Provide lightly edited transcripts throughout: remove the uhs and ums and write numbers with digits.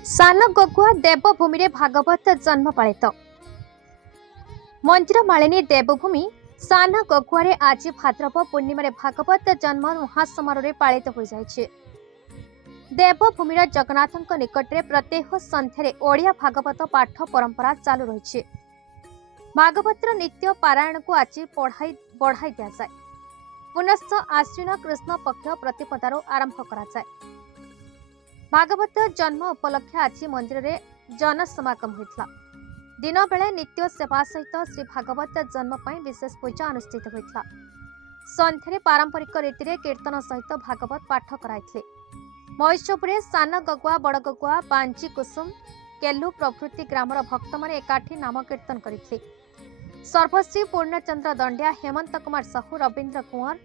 सान गगुआ देवभूमि रे भागवत जन्म पालित मंदिर मालिनी देवभूमि सान गगुआ रे आज भाद्रव पूर्णिमा रे भागवत जन्म महासमारोह पालित हो जाइछे। देवभूमि जगन्नाथ निकट रे प्रत्येक संध्यारे ओडिया भागवत पाठ परंपरा चालू रही। भागवत नित्य पारायण को आज बढ़ाई दिया जाए। पुनश्च आश्विन कृष्ण पक्ष प्रतिपदार आरंभ करा जाए। भागवत जन्म उपलक्षे आज मंदिर रे जनसमागम होता। दिन बेले नित्य सेवा सहित श्री भागवत जन्म पर विशेष पूजा अनुष्ठित होता। संध्यारे पारंपरिक रीति रे कीर्तन सहित भागवत पाठ कराइथिले। महोत्सव सान गगुआ बड़ गगुआ बांची कुसुम केलु प्रभृति ग्रामर भक्त माने एकाठी नाम कीर्तन करथिले। सर्वश्री पूर्णचंद्र दंडिया हेमंत कुमार साहू रवींद्र कुंवर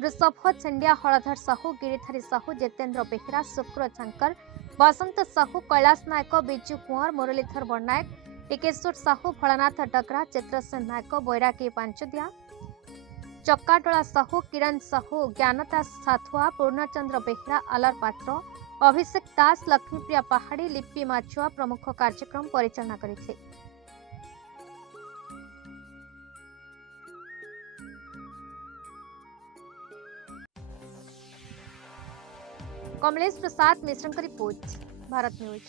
वृषभ छेंडिया हलधर साहू गिरिधारी साहू जितेंद्र बेहेरा शुक्र छांकर बसंत साहू कैलाश नायक बिजू कुंवर मुरलीधर बड़नायक टिकेश्वर साहू भोलानाथ डगरा चित्रसेन नायक बैरागी पांचदिया चक्काडोला साहू किरण साहू ज्ञानदास साथुआ पूर्णचंद्र बेहेरा आलर पात्र अभिषेक दास लक्ष्मीप्रिया पहाड़ी लिपि माछुआ प्रमुख कार्यक्रम परिचालना करथिले। कमलेश प्रसाद मिश्र की रिपोर्ट, भारत न्यूज।